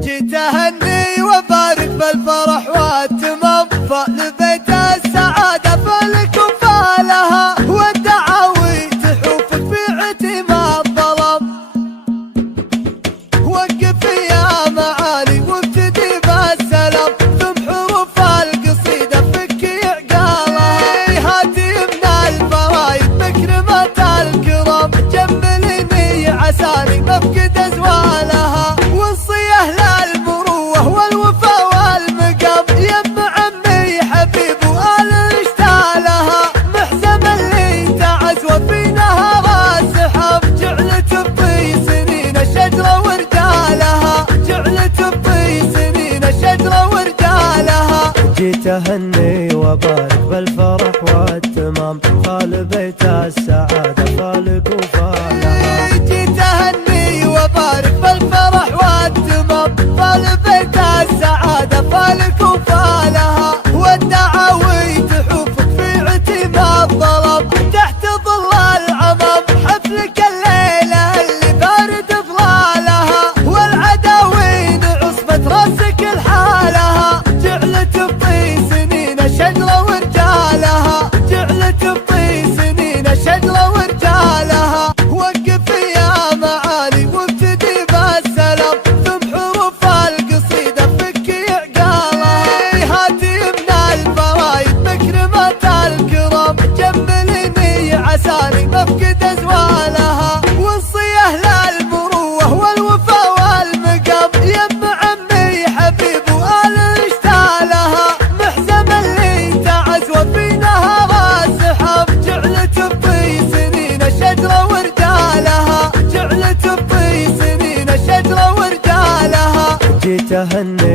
جيت اهني وبارك بالفرح والتمام، فلبيت السعادة فلك وفالها، والدعاوي تحوفك في عتم الظلام. وقف يا معالي وابتدي بالسلام، ثم حروف القصيدة فكي عقالها، هاتي من الفرايد مكرمة الكرام، جمليني عساني مفقد ازوالها، وصيه للمروة والوفا والمقام، يم عمي حبيب وآل اشتالها، محزم اللي تعز وفي نهر السحاب، جعلت بطي سنين الشجرة ورجالها، جعلت بطي سنين الشجرة ورجالها. جيت اهني وبارك بالفرح والتمام، فال بيت السعادة فالك وفالها. جيت اهني وبارك بالفرح والتمام، فال بيت السعادة فالك وفالها، والدعاوي تحوفك في عتم الظلام، تحت ظل العمام حفلك الليلة اللي بارد ظلالها، والعداوين عصبة راسك لحالها، جعلت بطي سنين الشجرة ورجالها، جعلت بطي سنين الشجرة ورجالها. وقف يا معالي وابتدي بالسلام، ثم حروف القصيدة فكي عقالها، هاتي من الفرايد مكرمة الكرام، جمليني عساني مفقد ازوالها، وصيه للمروة والوفا والمقام، يم عمي حبيب وآل اشتالها، محزم اللي تعز وفي نهر السحاب، جعلت بطي سنين الشجرة ورجالها، جعلت بطي سنين الشجرة ورجالها. جيت اهني